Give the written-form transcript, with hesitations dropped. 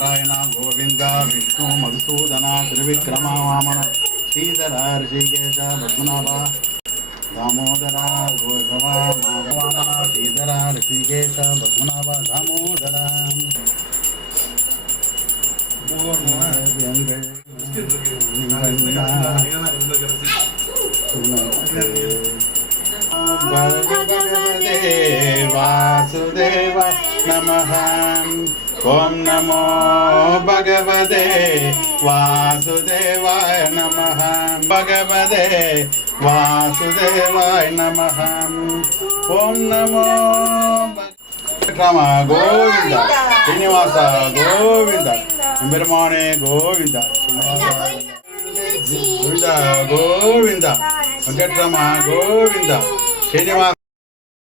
नारायण गोविंद विष्णु मधुसूदन त्रिविक्रम वामन श्रीधर ऋषिकेश पद्मनाभ दामोदर गोधव माधव श्रीधर ऋषिकेश पद्मनाभ दामोदर वासुदेव नमः। ओम नमो भगवते वासुदेवाय नमः। भगवते वासुदेवाय नमः। ओम नमो राम गोविंद श्रीनिवास गोविंद பெருமானே கோவிந்த கோவிந்த கோவிந்த வெங்கட்ரம கோவிந்த ஸ்ரீனிவாச